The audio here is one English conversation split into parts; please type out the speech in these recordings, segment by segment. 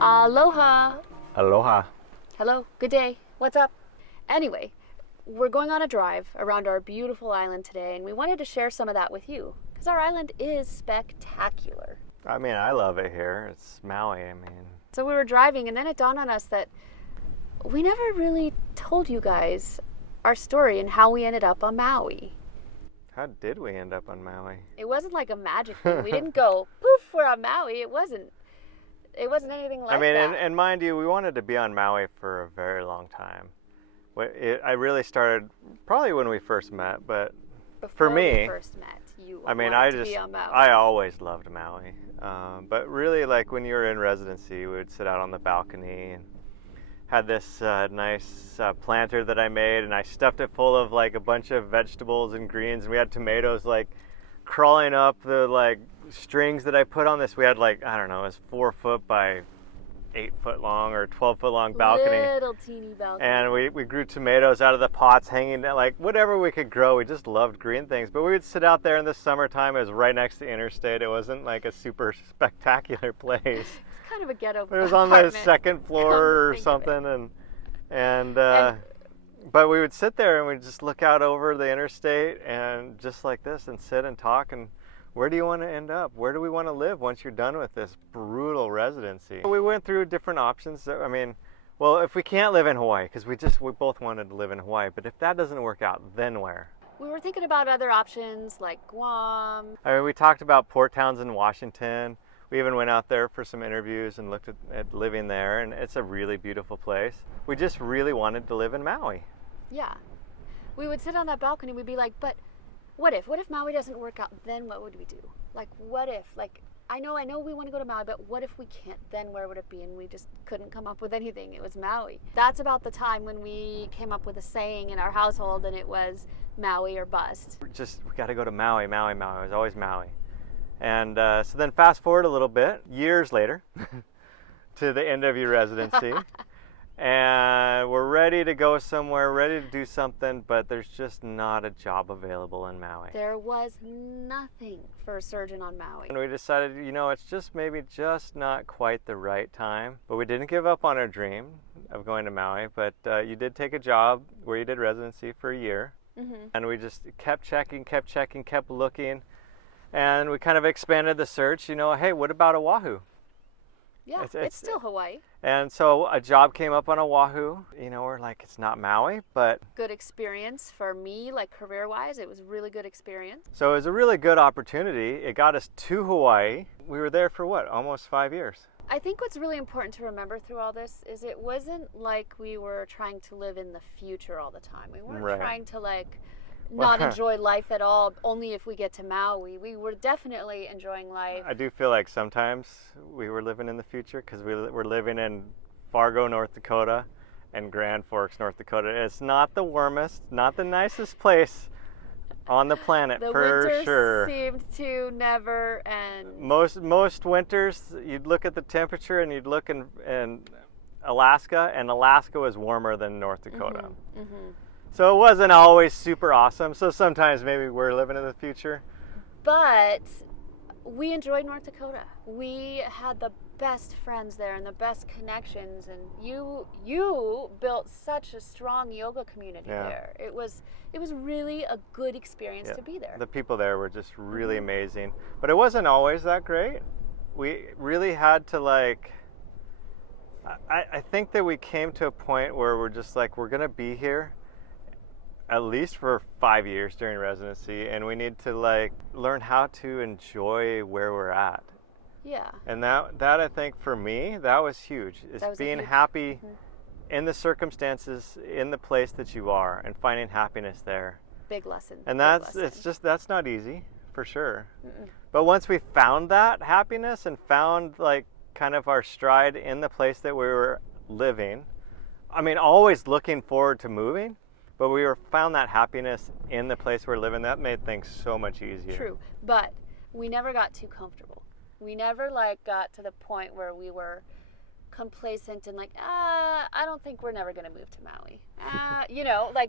Aloha. Aloha. Hello. Good day. What's up? Anyway, we're going on a drive around our beautiful island today, and we wanted to share some of that with you because our island is spectacular. I mean, I love it here. It's Maui, So we were driving, and then it dawned on us that we never really told you guys our story and how we ended up on Maui. How did we end up on Maui? It wasn't like a magic thing. We didn't go, poof, we're on Maui. It wasn't anything like that. And mind you, we wanted to be on Maui for a very long time. I really started probably when we first met, but Before for me, we first met, you wanted to be on Maui. I always loved Maui. But really, like when you were in residency, we would sit out on the balcony and had this nice planter that I made, and I stuffed it full of like a bunch of vegetables and greens, and we had tomatoes like crawling up the like strings that I put on this. We had like, I don't know, it was 4 foot by 8 foot long or 12 foot long balcony. Little teeny balcony. And we grew tomatoes out of the pots hanging, like whatever we could grow. We just loved green things. But we would sit out there in the summertime. It was right next to the interstate. It wasn't like a super spectacular place. It's kind of a ghetto It was on the second floor or something, but we would sit there and we'd just look out over the interstate and just like this and sit and talk. And where do you want to end up? Where do we want to live once you're done with this brutal residency? We went through different options. I mean, well, if we can't live in Hawaii, because we both wanted to live in Hawaii, but if that doesn't work out, then where? We were thinking about other options like Guam. I mean, we talked about port towns in Washington. We even went out there for some interviews and looked at living there, and it's a really beautiful place. We just really wanted to live in Maui. Yeah. We would sit on that balcony, we'd be like, but what if Maui doesn't work out, then what would we do? Like, what if? Like, I know we want to go to Maui, but what if we can't? Then where would it be? And we just couldn't come up with anything. It was Maui. That's about the time when we came up with a saying in our household, and it was Maui or bust. We got to go to Maui, Maui, Maui. It was always Maui. And so then fast forward a little bit, years later, to the end of your residency. And we're ready to go somewhere, ready to do something, but there's just not a job available in Maui. There was nothing for a surgeon on Maui. And we decided, it's just maybe just not quite the right time. But we didn't give up on our dream of going to Maui. But you did take a job where you did residency for a year. Mm-hmm. And we just kept checking, kept looking. And we kind of expanded the search, hey, what about Oahu? Yeah, it's still Hawaii. And so a job came up on Oahu. We're like, it's not Maui, but... Good experience for me, like career-wise. It was a really good experience. So it was a really good opportunity. It got us to Hawaii. We were there for almost 5 years. I think what's really important to remember through all this is it wasn't like we were trying to live in the future all the time. We weren't trying to not enjoy life at all, only if we get to Maui. We were definitely enjoying life. I do feel like sometimes we were living in the future because we were living in Fargo, North Dakota and Grand Forks, North Dakota. It's not the warmest, not the nicest place on the planet for sure. The winter seemed to never end. Most winters, you'd look at the temperature and you'd look in Alaska, and Alaska was warmer than North Dakota. Mm-hmm. Mm-hmm. So it wasn't always super awesome. So sometimes maybe we're living in the future. But we enjoyed North Dakota. We had the best friends there and the best connections. And you built such a strong yoga community there. It was really a good experience to be there. The people there were just really amazing. But it wasn't always that great. We really had to I think that we came to a point where we're just like, we're going to be here at least for 5 years during residency, and we need to learn how to enjoy where we're at. Yeah. And that I think for me, that was huge. Is being happy in the circumstances, in the place that you are, and finding happiness there. Big lesson. And that's not easy, for sure. Mm-mm. But once we found that happiness and found kind of our stride in the place that we were living, I mean, always looking forward to moving, but we found that happiness in the place we're living. That made things so much easier. True, but we never got too comfortable. We never got to the point where we were complacent and I don't think we're never going to move to Maui.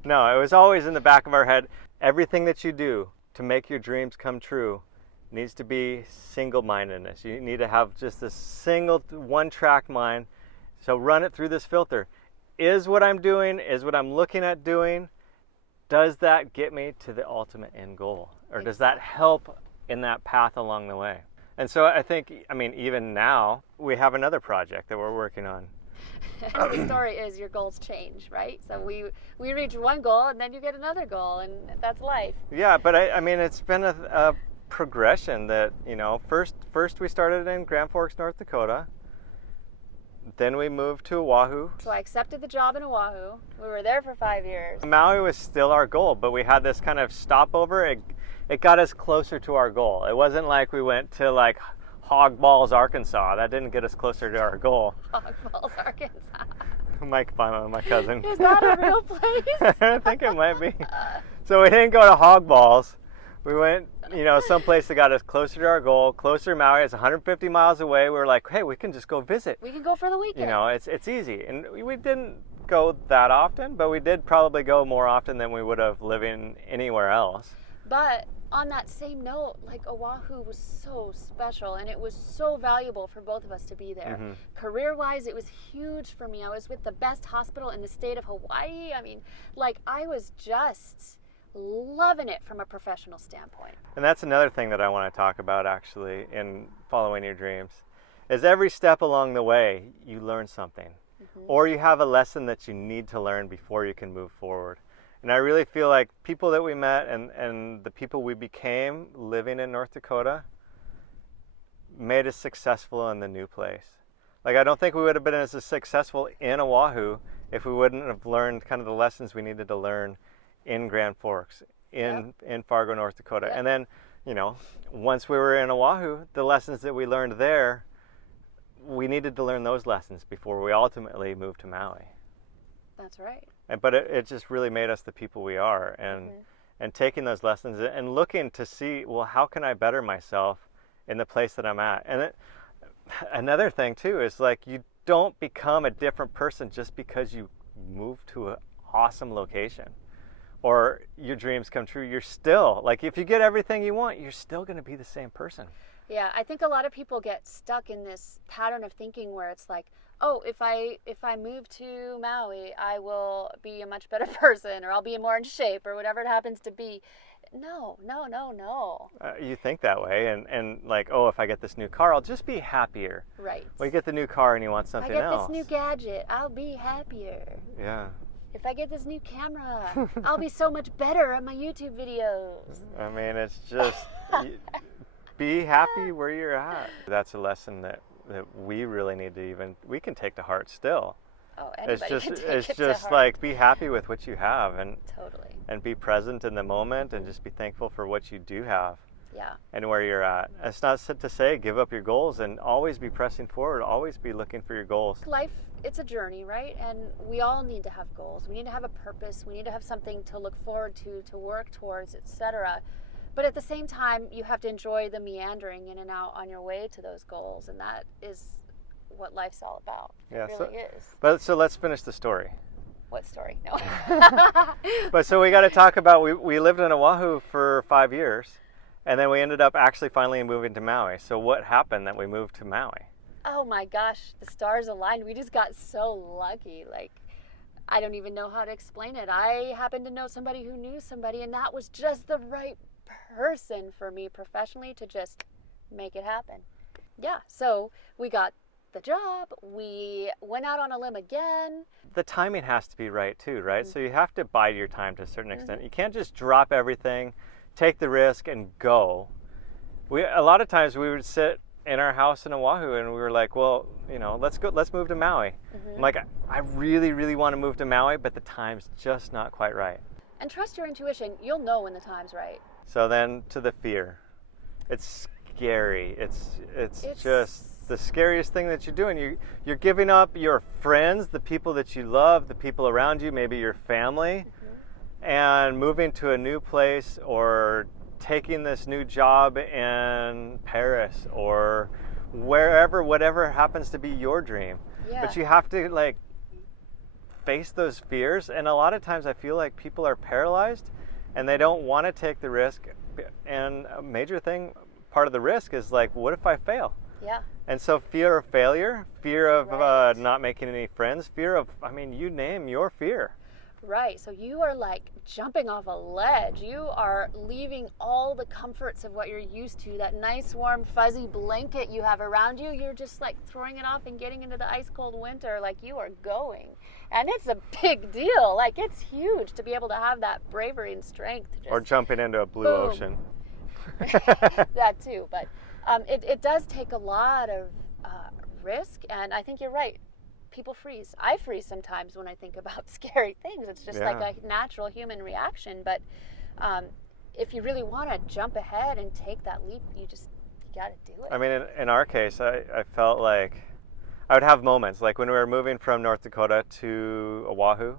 No, it was always in the back of our head. Everything that you do to make your dreams come true needs to be single-mindedness. You need to have just a single one-track mind. So run it through this filter. Is what I'm doing, is what I'm looking at doing, does that get me to the ultimate end goal? Or does that help in that path along the way? And so I think, I mean, even now, we have another project that we're working on. The story is your goals change, right? So we reach one goal and then you get another goal, and that's life. Yeah, but I mean, it's been a progression that, you know, first we started in Grand Forks, North Dakota. Then we moved to Oahu. So I accepted the job in Oahu. We were there for 5 years. Maui was still our goal, but we had this kind of stopover. It got us closer to our goal. It wasn't like we went to like Hog Balls, Arkansas. That didn't get us closer to our goal. Hog Balls, Arkansas. My cousin. Is that a real place? I think it might be. So we didn't go to Hog Balls. We went, you know, someplace that got us closer to our goal, closer to Maui. It's 150 miles away. We were like, hey, we can just go visit. We can go for the weekend. You know, it's easy. And we didn't go that often, but we did probably go more often than we would have living anywhere else. But on that same note, like Oahu was so special and it was so valuable for both of us to be there. Mm-hmm. Career-wise, it was huge for me. I was with the best hospital in the state of Hawaii. I mean, like I was just loving it from a professional standpoint. And that's another thing that I want to talk about actually in following your dreams, is every step along the way you learn something, or you have a lesson that you need to learn before you can move forward. And I really feel like people that we met and the people we became living in North Dakota made us successful in the new place. Like I don't think we would have been as successful in Oahu if we wouldn't have learned kind of the lessons we needed to learn in Grand Forks, in Fargo, North Dakota. Yep. And then, you know, once we were in Oahu, the lessons that we learned there, we needed to learn those lessons before we ultimately moved to Maui. That's right. But it just really made us the people we are. And taking those lessons and looking to see, well, how can I better myself in the place that I'm at? And another thing too is like, you don't become a different person just because you move to an awesome location or your dreams come true. You're still, like, if you get everything you want, you're still going to be the same person. Yeah, I think a lot of people get stuck in this pattern of thinking where it's like, oh, if I move to Maui, I will be a much better person, or I'll be more in shape, or whatever it happens to be. No. You think that way, and like, oh, if I get this new car, I'll just be happier. Right. Well, you get the new car and you want something else. If I get this new gadget, I'll be happier. Yeah. If I get this new camera, I'll be so much better at my YouTube videos. I mean, it's just, be happy where you're at. That's a lesson that we really need to we can take to heart still. Oh, anybody can take it to heart. It's just like, be happy with what you have and totally. And be present in the moment and just be thankful for what you do have. Yeah. And where you're at. It's not to say give up your goals, and always be pressing forward, always be looking for your goals. Life, it's a journey, right? And we all need to have goals. We need to have a purpose. We need to have something to look forward to work towards, etc. But at the same time, you have to enjoy the meandering in and out on your way to those goals, and that is what life's all about. Yeah, it really is. But so let's finish the story. What story? No. But so we got to talk about, we lived in Oahu for 5 years, and then we ended up actually finally moving to Maui. So what happened that we moved to Maui? Oh my gosh, the stars aligned. We just got so lucky. Like, I don't even know how to explain it. I happened to know somebody who knew somebody, and that was just the right person for me professionally to just make it happen. Yeah, so we got the job. We went out on a limb again. The timing has to be right too, right? So you have to bide your time to a certain extent. You can't just drop everything, take the risk, and go. A lot of times we would sit in our house in Oahu and we were like, well, you know, let's move to Maui. I'm like, I really, really want to move to Maui, but the time's just not quite right. And trust your intuition. You'll know when the time's right. So then to the fear. It's scary. It's just the scariest thing that you're doing. You're giving up your friends, the people that you love, the people around you, maybe your family, and moving to a new place, or taking this new job in Paris or wherever, whatever happens to be your dream. Yeah. But you have to like face those fears, and a lot of times I feel like people are paralyzed and they don't want to take the risk. And a major thing, part of the risk is like, what if I fail? Yeah. And so fear of failure, fear of Right. not making any friends, fear of, I mean, you name your fear. Right. So you are like jumping off a ledge. You are leaving all the comforts of what you're used to, that nice, warm, fuzzy blanket you have around you. You're just like throwing it off and getting into the ice cold winter. Like you are going. And it's a big deal. Like it's huge to be able to have that bravery and strength. To just, Or jumping into a blue boom. ocean. That too. But it does take a lot of risk. And I think you're right. People freeze. I freeze sometimes when I think about scary things. It's just like a natural human reaction. But if you really want to jump ahead and take that leap, you got to do it. I mean, in our case, I felt like I would have moments like when we were moving from North Dakota to Oahu.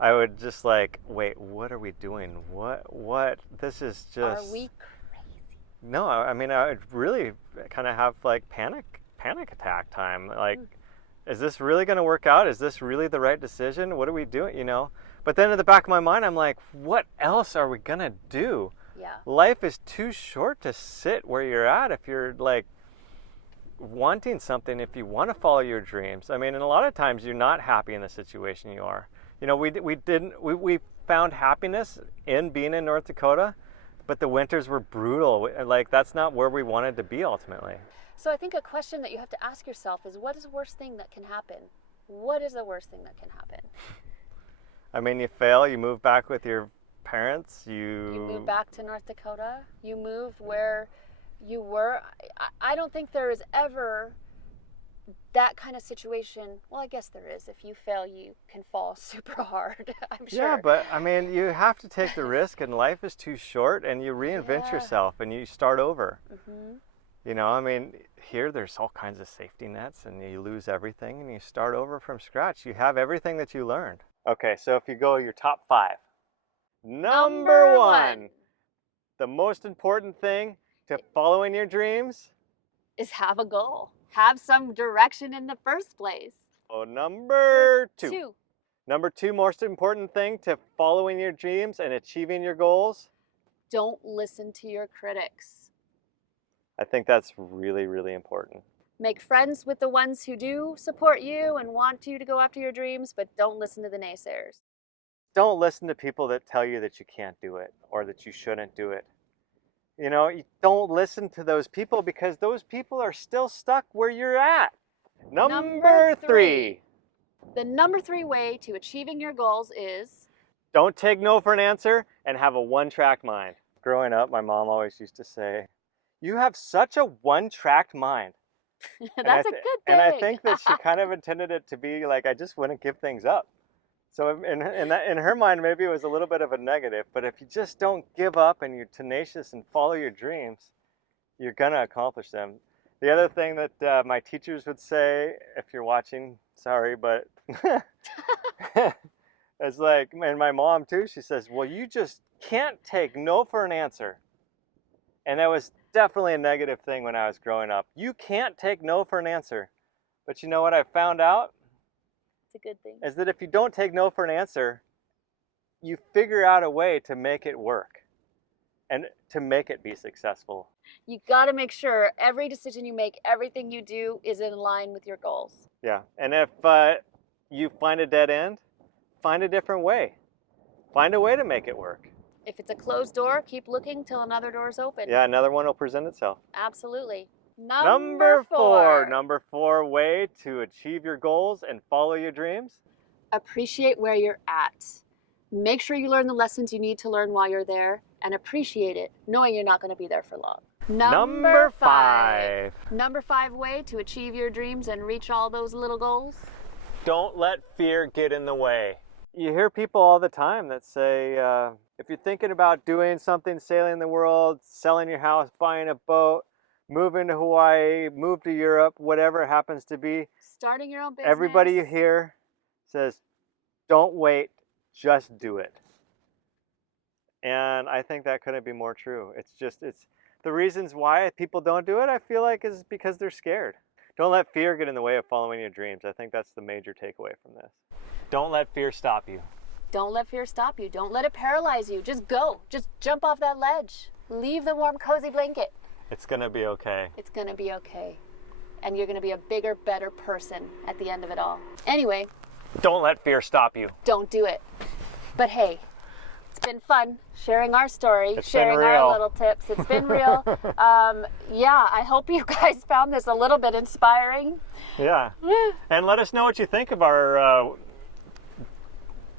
I would just like, wait, what are we doing? What? This is just. Are we crazy? No, I mean, I would really kind of have like panic attack time. Like, is this really going to work out? Is this really the right decision? What are we doing? You know? But then in the back of my mind, I'm like, what else are we going to do? Yeah. Life is too short to sit where you're at if you're like wanting something, if you want to follow your dreams. I mean, and a lot of times you're not happy in the situation you are. You know, we found happiness in being in North Dakota, but the winters were brutal. Like, that's not where we wanted to be ultimately. So I think a question that you have to ask yourself is, what is the worst thing that can happen? What is the worst thing that can happen? I mean, you fail, you move back with your parents, You move back to North Dakota. You move where you were. I don't think there is ever that kind of situation. Well, I guess there is. If you fail, you can fall super hard, I'm sure. Yeah, but I mean, you have to take the risk, and life is too short, and you reinvent yourself, and you start over. Mm-hmm. You know, I mean, here there's all kinds of safety nets, and you lose everything, and you start over from scratch. You have everything that you learned. Okay, so if you go your top 5. Number 1, the most important thing to following your dreams is have a goal. Have some direction in the first place. Oh, number 2. 2. Number 2 most important thing to following your dreams and achieving your goals? Don't listen to your critics. I think that's really, really important. Make friends with the ones who do support you and want you to go after your dreams, but don't listen to the naysayers. Don't listen to people that tell you that you can't do it or that you shouldn't do it. You know, you don't listen to those people because those people are still stuck where you're at. Number 3. The number 3 way to achieving your goals is... Don't take no for an answer and have a one-track mind. Growing up, my mom always used to say, you have such a one-track mind. That's a good thing. And I think that she kind of intended it to be like, I just wouldn't give things up. So in her mind, maybe it was a little bit of a negative, but if you just don't give up and you're tenacious and follow your dreams, you're going to accomplish them. The other thing that my teachers would say, if you're watching, sorry, but it's like, and my mom too, she says, well, you just can't take no for an answer. And that was definitely a negative thing when I was growing up. You can't take no for an answer. But you know what I found out? It's a good thing. Is that if you don't take no for an answer, you figure out a way to make it work and to make it be successful. You got to make sure every decision you make, everything you do is in line with your goals. Yeah, and if you find a dead end, find a different way. Find a way to make it work. If it's a closed door, keep looking till another door is open. Yeah, another one will present itself. Absolutely. Number 4. Number 4 way to achieve your goals and follow your dreams. Appreciate where you're at. Make sure you learn the lessons you need to learn while you're there and appreciate it, knowing you're not going to be there for long. Number 5. Number 5 way to achieve your dreams and reach all those little goals. Don't let fear get in the way. You hear people all the time that say, if you're thinking about doing something, sailing the world, selling your house, buying a boat, moving to Hawaii, move to Europe, whatever it happens to be. Starting your own business. Everybody you hear says, don't wait, just do it. And I think that couldn't be more true. It's the reasons why people don't do it, I feel like, is because they're scared. Don't let fear get in the way of following your dreams. I think that's the major takeaway from this. Don't let fear stop you. Don't let fear stop you. Don't let it paralyze you. Just go. Just jump off that ledge. Leave the warm, cozy blanket It's gonna be okay. It's gonna be okay. And you're gonna be a bigger, better person at the end of it all. Anyway, Don't let fear stop you. don't do it. But hey, it's been fun sharing our story, It's been sharing real. our little tips. It's been real. Yeah, I hope you guys found this a little bit inspiring. Yeah. And let us know what you think of our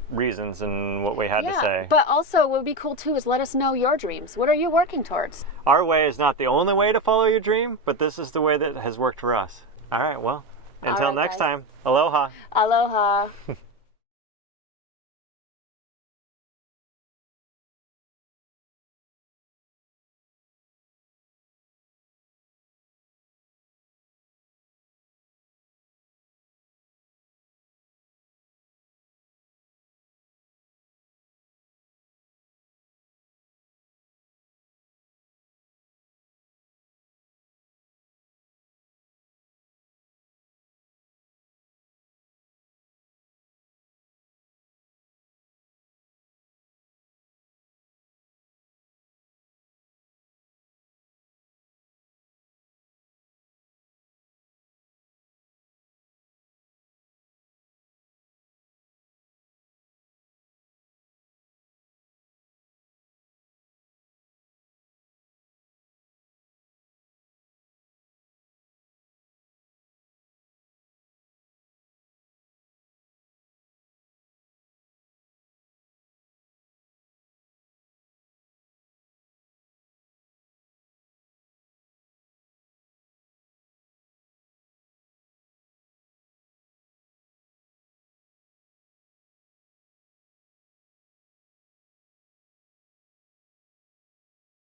reasons and what we had to say. But also, what would be cool too is let us know your dreams. What are you working towards? Our way is not the only way to follow your dream, but this is the way that has worked for us. All right, well, until right, next guys. time, aloha. Aloha.